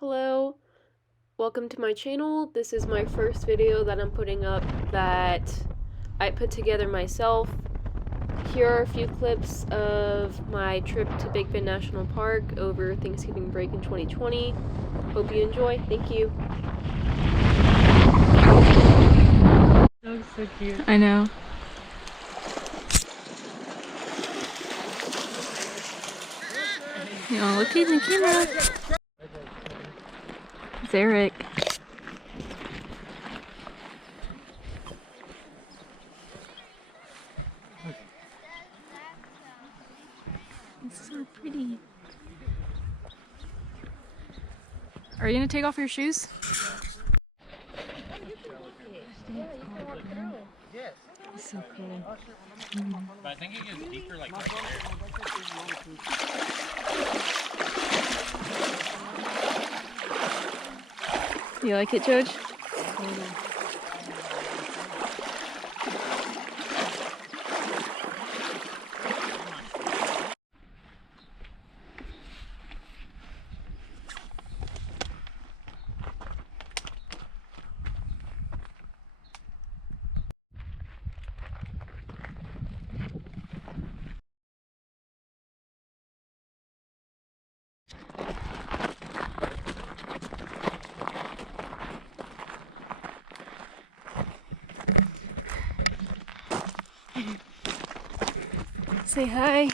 Hello, welcome to my channel. This is my first video that I'm putting up that I put together myself. Here are a few clips of my trip to Big Bend National Park over Thanksgiving break in 2020. Hope you enjoy. Thank you. That looks so cute. I know. You wanna look in the camera? It's Eric. It's so pretty. Are you gonna take off your shoes? It's so cool. But I think it gets deeper like right You like it, Judge? Say hi.